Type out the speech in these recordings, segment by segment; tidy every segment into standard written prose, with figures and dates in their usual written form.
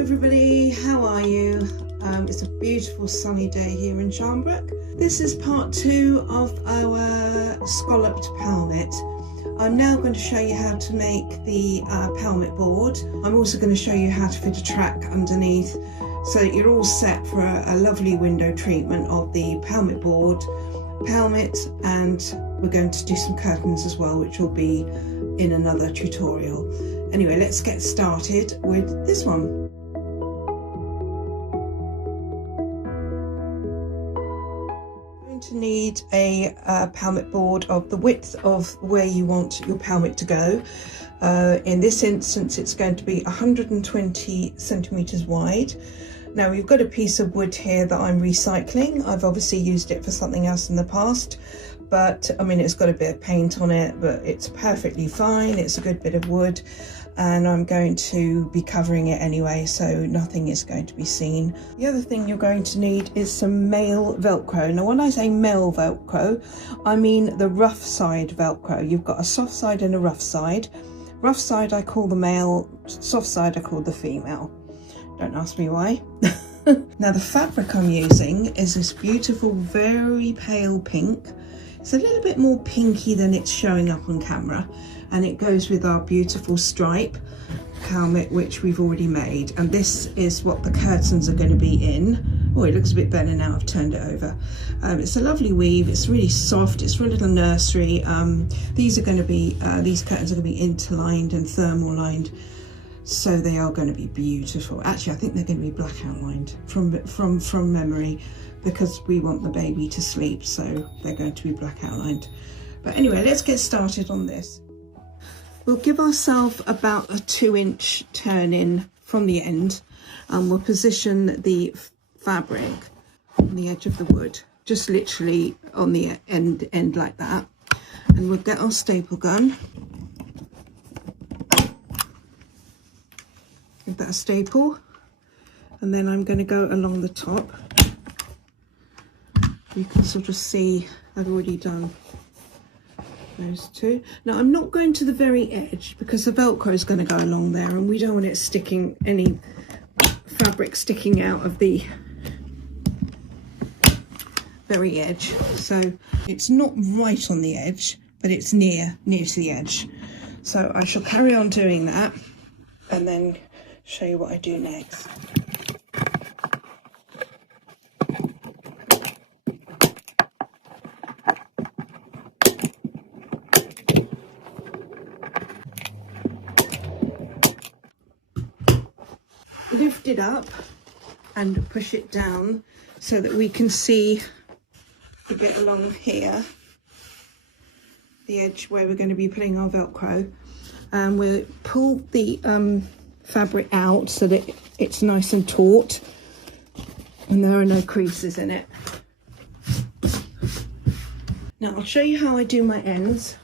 everybody, how are you? It's a beautiful sunny day here in Sharnbrook. This is part 2 of our Scalloped Pelmet. I'm now going to show you how to make the pelmet board. I'm also going to show you how to fit a track underneath so that you're all set for a lovely window treatment of the pelmet board, pelmet, and we're going to do some curtains as well, which will be in another tutorial. Anyway, let's get started with this one. To need a pelmet board of the width of where you want your pelmet to go. In this instance it's going to be 120 centimeters wide. Now we've got a piece of wood here that I'm recycling. I've obviously used it for something else in the past, but I mean it's got a bit of paint on it, but it's perfectly fine. It's a good bit of wood and I'm going to be covering it anyway, so nothing is going to be seen. The other thing you're going to need is some male Velcro. Now when I say male Velcro, I mean the rough side Velcro. You've got a soft side and a rough side. Rough side I call the male, soft side I call the female. Don't ask me why. Now the fabric I'm using is this beautiful, very pale pink. It's a little bit more pinky than it's showing up on camera, and it goes with our beautiful stripe pelmet which we've already made, and this is what the curtains are going to be in. Oh, it looks a bit better now I've turned it over. It's a lovely weave, it's really soft, it's for a little nursery. These curtains are going to be interlined and thermal lined, so they are going to be beautiful. Actually I think they're going to be blackout lined from memory, because we want the baby to sleep, so they're going to be blackout lined. But anyway, let's get started on this. We'll give ourselves about a 2-inch turn in from the end, and we'll position the fabric on the edge of the wood, just literally on the end like that. And we'll get our staple gun, give that a staple, and then I'm going to go along the top. You can sort of see I've already done those two. Now I'm not going to the very edge because the Velcro is going to go along there and we don't want it sticking, any fabric sticking out of the very edge. So it's not right on the edge, but it's near to the edge. So I shall carry on doing that and then show you what I do next. Lift it up and push it down so that we can see the bit along here, the edge where we're going to be putting our Velcro, and we'll pull the fabric out so that it's nice and taut and there are no creases in it. Now I'll show you how I do my ends.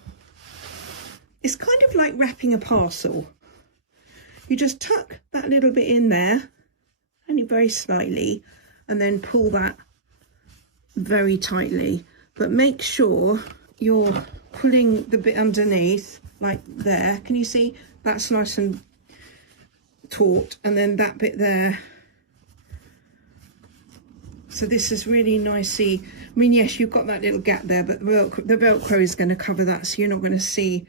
It's kind of like wrapping a parcel. You just tuck that little bit in there, only very slightly, and then pull that very tightly. But make sure you're pulling the bit underneath, like there. Can you see? That's nice and taut, and then that bit there. So this is really nicely, I mean, yes, you've got that little gap there, but the Velcro is going to cover that, so you're not going to see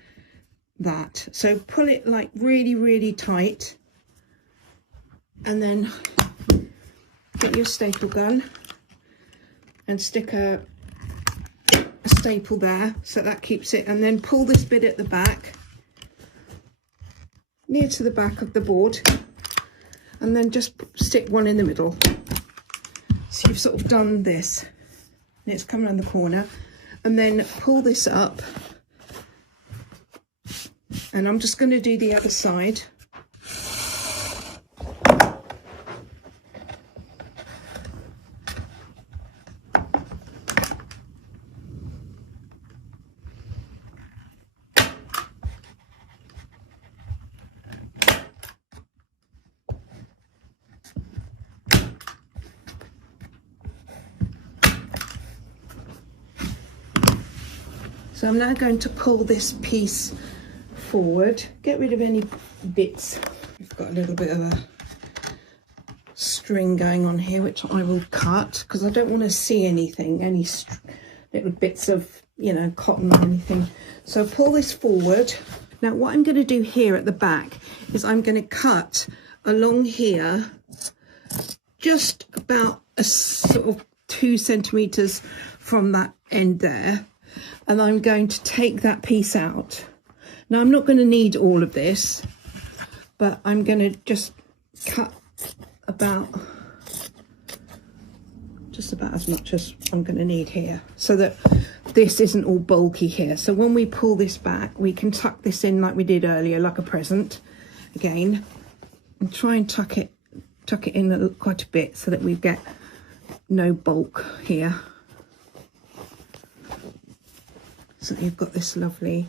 that. So pull it like really tight, and then get your staple gun and stick a staple there so that keeps it, and then pull this bit at the back, near to the back of the board, and then just stick one in the middle. So you've sort of done this and it's coming around the corner, and then pull this up. And I'm just going to do the other side. So I'm now going to pull this piece forward, get rid of any bits. We've got a little bit of string going on here, which I will cut because I don't want to see anything, any little bits of, you know, cotton or anything. So pull this forward. Now what I'm going to do here at the back is I'm going to cut along here just about a sort of 2 centimeters from that end there, and I'm going to take that piece out. Now I'm not going to need all of this, but I'm going to just cut about just about as much as I'm going to need here, so that this isn't all bulky here. So when we pull this back, we can tuck this in like we did earlier, like a present again, and try and tuck it in quite a bit so that we get no bulk here. So you've got this lovely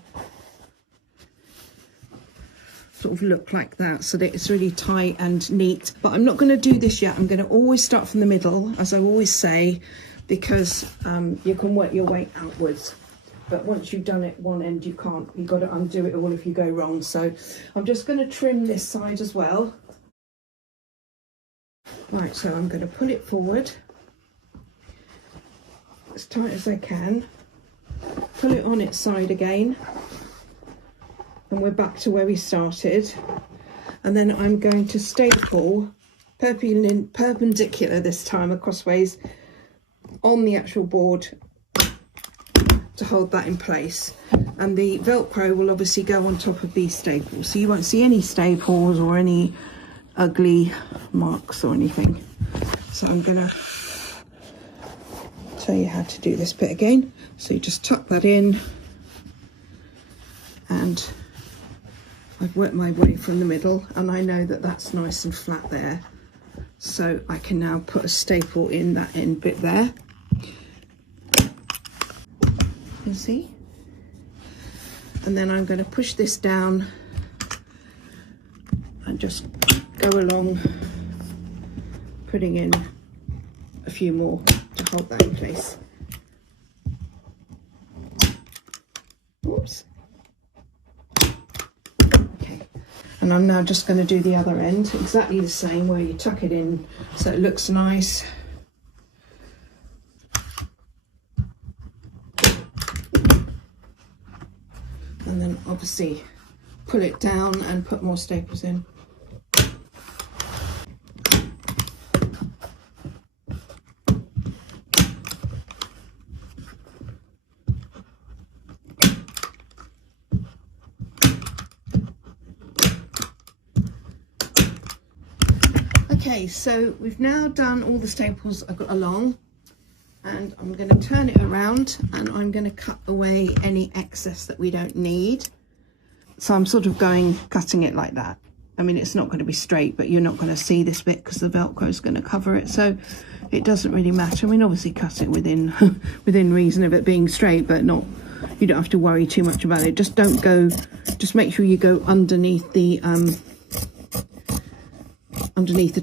sort of look like that, so that it's really tight and neat. But I'm not going to do this yet. I'm going to always start from the middle, as I always say, because you can work your way outwards, but once you've done it one end, you've got to undo it all if you go wrong. So I'm just going to trim this side as well. Right, so I'm going to pull it forward as tight as I can, pull it on its side again, and we're back to where we started. And then I'm going to staple perpendicular this time acrossways on the actual board to hold that in place. And the Velcro will obviously go on top of these staples, so you won't see any staples or any ugly marks or anything. So I'm gonna tell you how to do this bit again. So you just tuck that in, and I've worked my way from the middle, and I know that that's nice and flat there, so I can now put a staple in that end bit there. You see? And then I'm going to push this down and just go along, putting in a few more to hold that in place. Oops. Okay, and I'm now just going to do the other end exactly the same, where you tuck it in so it looks nice. And then obviously pull it down and put more staples in. Okay, so we've now done all the staples I've got along, and I'm going to turn it around and I'm going to cut away any excess that we don't need. So I'm sort of cutting it like that. I mean, it's not going to be straight, but you're not going to see this bit because the Velcro is going to cover it, so it doesn't really matter. I mean, obviously cut it within within reason of it being straight, but not, you don't have to worry too much about it. Just make sure you go underneath the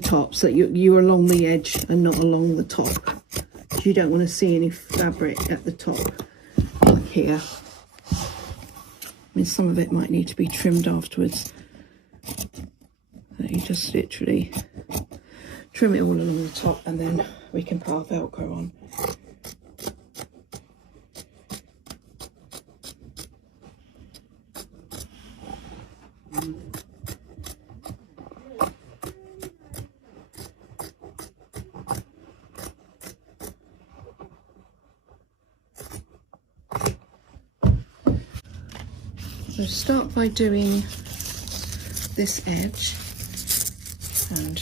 top, so that you're along the edge and not along the top. You don't want to see any fabric at the top, like here. I mean, some of it might need to be trimmed afterwards. You just literally trim it all along the top, and then we can put our Velcro on. So start by doing this edge and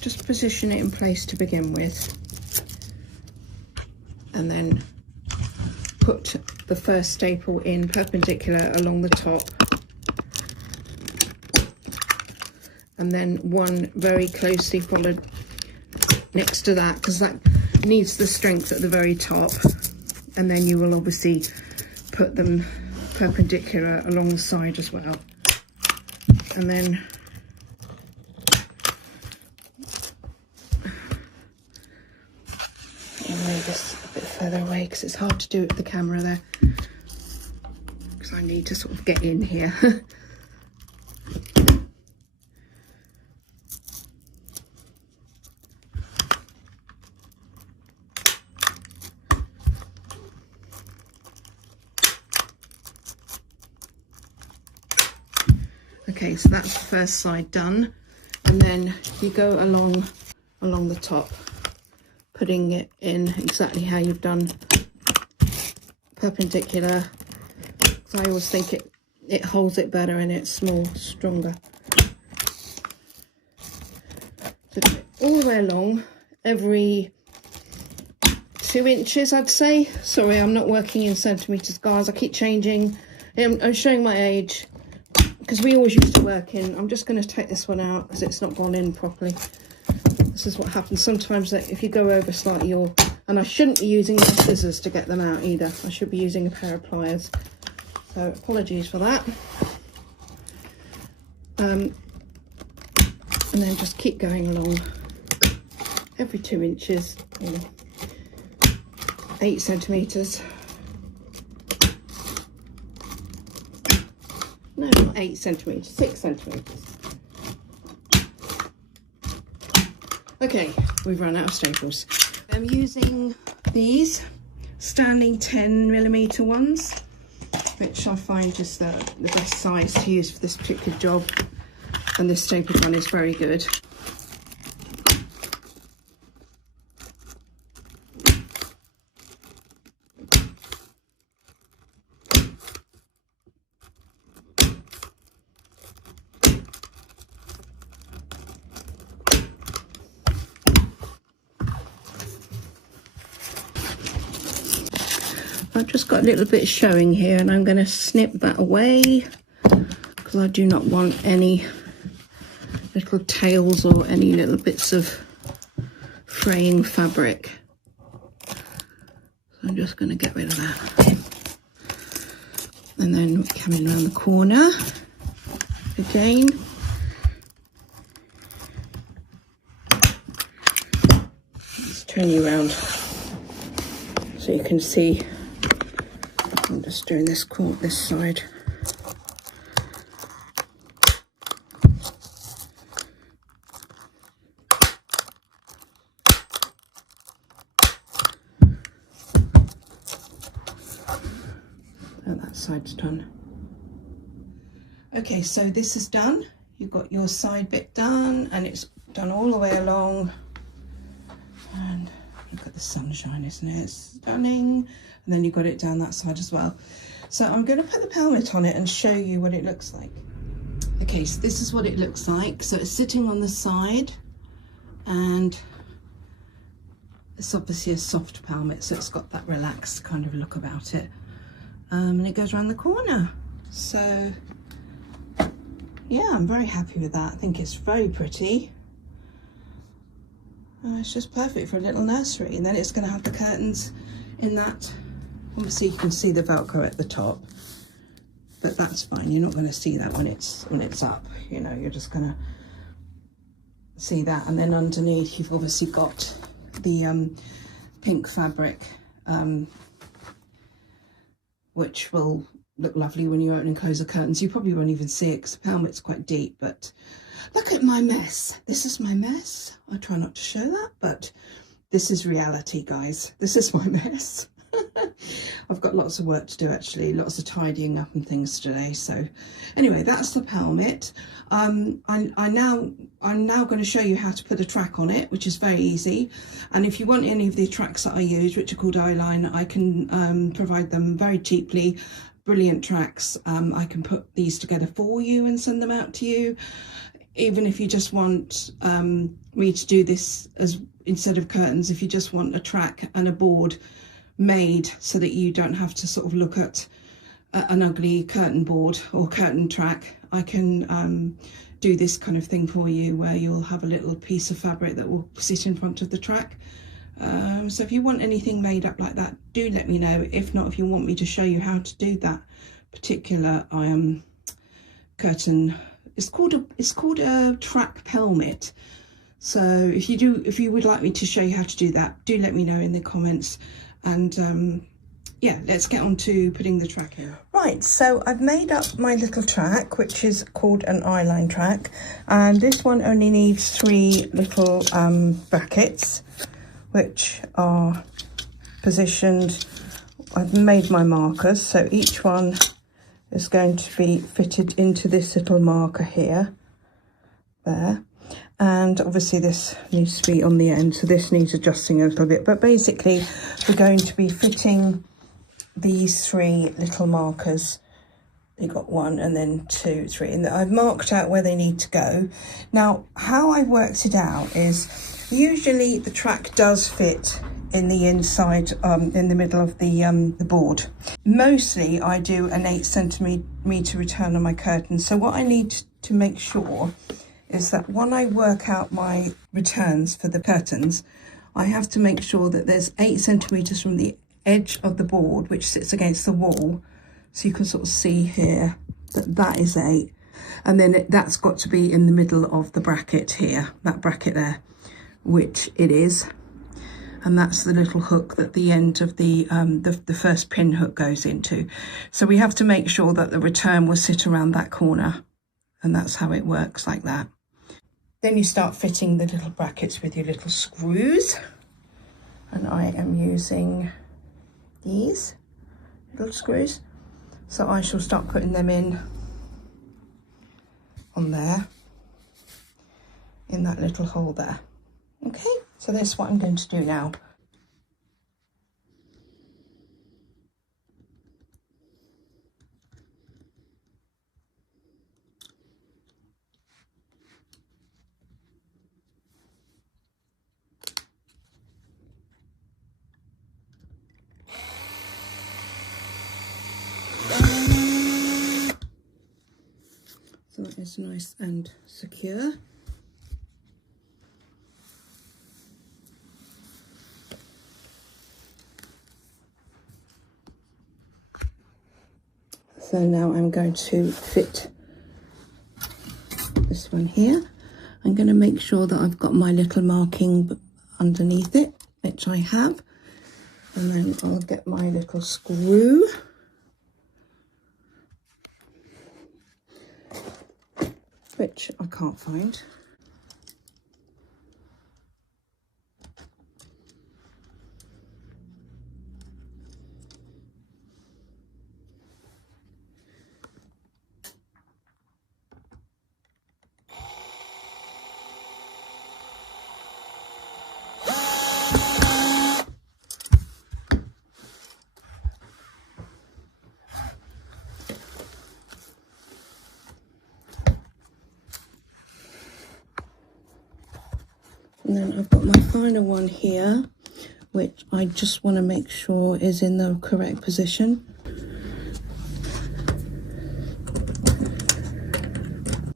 just position it in place to begin with, and then put the first staple in perpendicular along the top, and then one very closely followed next to that, because that needs the strength at the very top, and then you will obviously put them perpendicular along the side as well. And then I'll move this a bit further away because it's hard to do it with the camera there, because I need to sort of get in here. Okay, so that's the first side done, and then you go along the top, putting it in exactly how you've done, perpendicular. So I always think it holds it better and it's more stronger. So all the way along, every 2 inches, I'd say. Sorry, I'm not working in centimetres, guys. I keep changing. I'm showing my age because we always used to work in. I'm just going to take this one out because it's not gone in properly. This is what happens sometimes, that if you go over slightly, and I shouldn't be using my scissors to get them out either. I should be using a pair of pliers. So apologies for that. And then just keep going along every 2 inches, 8 centimetres. No, not 8 centimetres, 6 centimetres. Okay, we've run out of staples. I'm using these standing 10mm ones, which I find is the best size to use for this particular job. And this stapled one is very good. I've just got a little bit showing here, and I'm going to snip that away because I do not want any little tails or any little bits of fraying fabric. So I'm just going to get rid of that. And then coming around the corner again. Let's turn you around so you can see. I'm just doing this side. And that side's done. Okay, so this is done. You've got your side bit done, and it's done all the way along. And look at the sunshine, isn't it? It's stunning. And then you've got it down that side as well. So I'm going to put the pelmet on it and show you what it looks like. Okay, so this is what it looks like. So it's sitting on the side, and it's obviously a soft pelmet, so it's got that relaxed kind of look about it. And it goes around the corner. So yeah, I'm very happy with that. I think it's very pretty. It's just perfect for a little nursery. And then it's going to have the curtains in that. Obviously you can see the Velcro at the top, but that's fine. You're not going to see that when it's up. You know, you're just going to see that. And then underneath you've obviously got the pink fabric, which will look lovely when you open and close the curtains. You probably won't even see it because the pelmet's quite deep, but look at my mess. This is my mess. I try not to show that, but this is reality, guys. This is my mess. I've got lots of work to do, actually, lots of tidying up and things today. So anyway, that's the pelmet. I'm now going to show you how to put a track on it, which is very easy. And if you want any of the tracks that I use, which are called eyeline, I can provide them very cheaply. Brilliant tracks. I can put these together for you and send them out to you. Even if you just want me to do this as instead of curtains, if you just want a track and a board made so that you don't have to sort of look at an ugly curtain board or curtain track, I can do this kind of thing for you, where you'll have a little piece of fabric that will sit in front of the track. So if you want anything made up like that, do let me know. If not, if you want me to show you how to do that particular curtain, it's called a track pelmet. So if you would like me to show you how to do that, do let me know in the comments. And yeah, let's get on to putting the track in. Right, so I've made up my little track, which is called an eyeline track, and this one only needs 3 little brackets, which are positioned. I've made my markers, so each one is going to be fitted into this little marker here, there. And obviously this needs to be on the end, so this needs adjusting a little bit. But basically, we're going to be fitting these 3 little markers. You got 1 and then 2, 3, and I've marked out where they need to go. Now, how I worked it out is usually the track does fit in the inside, in the middle of the board. Mostly I do an 8 centimetre return on my curtains. So what I need to make sure is that when I work out my returns for the curtains, I have to make sure that there's 8 centimetres from the edge of the board, which sits against the wall. So you can sort of see here that that is 8. And then that's got to be in the middle of the bracket here, that bracket there, which it is. And that's the little hook that the end of the first pin hook goes into. So we have to make sure that the return will sit around that corner. And that's how it works, like that. Then you start fitting the little brackets with your little screws. And I am using these little screws. So I shall start putting them in on there, in that little hole there. Okay, so that's what I'm going to do now. So that is nice and secure. So now I'm going to fit this one here. I'm going to make sure that I've got my little marking underneath it, which I have. And then I'll get my little screw. Which I can't find. And then I've got my final one here, which I just want to make sure is in the correct position.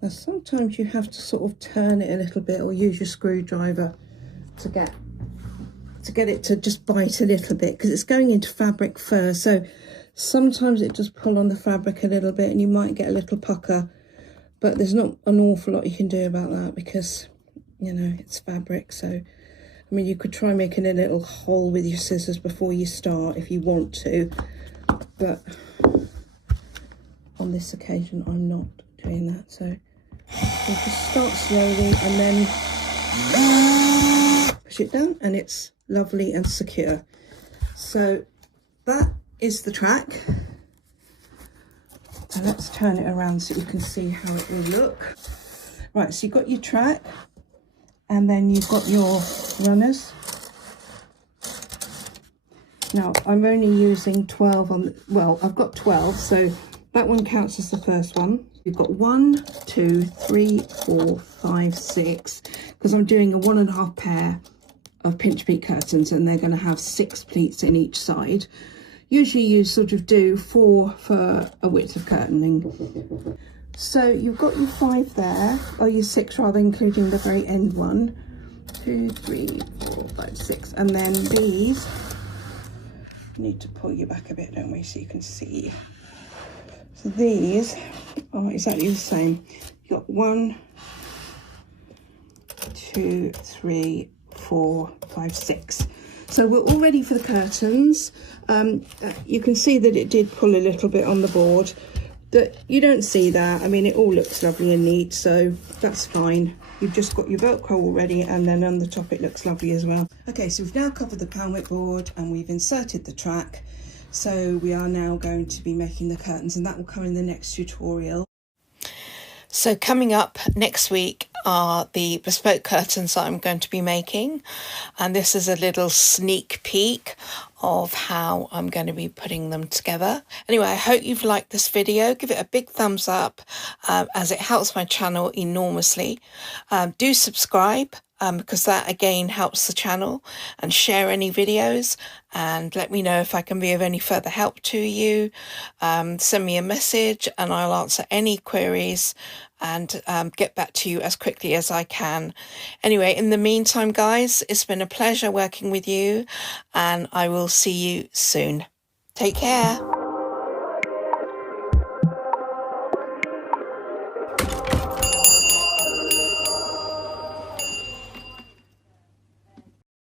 Now sometimes you have to sort of turn it a little bit or use your screwdriver to get it to just bite a little bit, because it's going into fabric first. So sometimes it does pull on the fabric a little bit and you might get a little pucker, but there's not an awful lot you can do about that because, you know, it's fabric. So I mean, you could try making a little hole with your scissors before you start if you want to, but on this occasion I'm not doing that. So you just start slowly and then push it down and it's lovely and secure. So that is the track. So let's turn it around so you can see how it will look. Right, so you've got your track and then you've got your runners. Now I'm only using 12 on, well, I've got 12, so that one counts as the first one. You've got 1, 2, 3, 4, 5, 6, because I'm doing a 1.5 pair of pinch beak curtains and they're going to have 6 pleats in each side. Usually you sort of do 4 for a width of curtaining. So you've got your 5 there, or your 6 rather, including the very end one. 2, 3, 4, 5, 6, and then these, need to pull you back a bit, don't we, so you can see. So these are exactly the same. You've got 1, 2, 3, 4, 5, 6. So we're all ready for the curtains. You can see that it did pull a little bit on the board. But you don't see that. I mean, it all looks lovely and neat, so that's fine. You've just got your Velcro already, and then on the top it looks lovely as well. Okay, so we've now covered the Pelmet board and we've inserted the track. So we are now going to be making the curtains, and that will come in the next tutorial. So coming up next week are the bespoke curtains that I'm going to be making, and this is a little sneak peek of how I'm going to be putting them together. Anyway, I hope you've liked this video. Give it a big thumbs up, as it helps my channel enormously. Do subscribe, because that again helps the channel, and share any videos, and let me know if I can be of any further help to you. Send me a message and I'll answer any queries and get back to you as quickly as I can. Anyway, in the meantime, guys, it's been a pleasure working with you, and I will see you soon. Take care.